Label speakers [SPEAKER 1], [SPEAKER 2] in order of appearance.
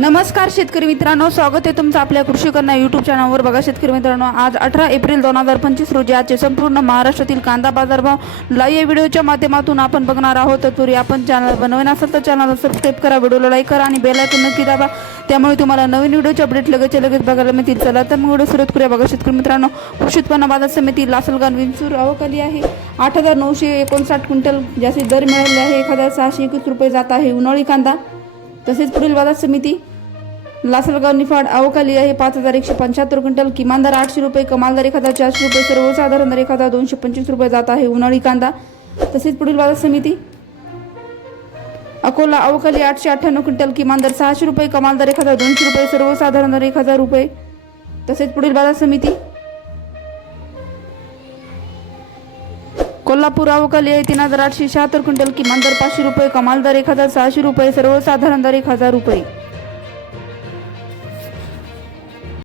[SPEAKER 1] नमस्कार शेतकरी मित्रांनो स्वागत आहे तुमचं आपल्या कृषी यूट्यूब चॅनलवर बघा शेतकरी मित्रांनो आज अठरा एप्रिल दोन हजार पंचवीस रोजी आजचे संपूर्ण महाराष्ट्रातील कांदा बाजारभाव लाईव्ह व्हिडिओच्या माध्यमातून आपण बघणार आहोत. तरी आपण चॅनल बनवेन असेल तर चॅनलला सबस्क्राईब करा व्हिडिओला लाईक करा आणि बेलायकन नक्की दाबा. त्यामुळे तुम्हाला नवीन व्हिडिओचे अपडेट लगेचच्या लगेच बघायला मिळतील. चला तर मग व्हिडिओ सुरुवात करूया. बघा शेतकरी मित्रांनो कृषी उत्पन्न बाजार समिती लासलगाव विंचूर अवकाली आहे. आठ हजार नऊशे एकोणसाठ क्विंटल जास्तीत दर मिळाले आहे. एक हजार सहाशे एकवीस रुपये जात आहे. उन्हाळी कांदा तसेच पुढील बाजार समिती लासलगाव निफाड अवकाली आहे पाच हजार एकशे पंच्याहत्तर क्विंटल किमान दर आठशे रुपये कमाल दर एक हजार चारशे रुपये सर्वसाधारण दर एक हजार दोनशे पंचवीस रुपये जात आहे. उन्हाळी कांदा. तसेच पुढील बाजार समिती अकोला अवकाली आठशे अठ्ठ्याण्णव क्विंटल किमान दर सहाशे रुपये कमाल दर एक हजार दोनशे रुपये सर्वसाधारण दर एक हजार रुपये. तसेच पुढील बाजार समिती कोल्हापूर अवकाली आहे. तीन हजार आठशे शहात्तर क्विंटल किमान दर पाचशे रुपये कमाल दर एक हजार सहाशे रुपये सर्वसाधारण दर एक हजार रुपये.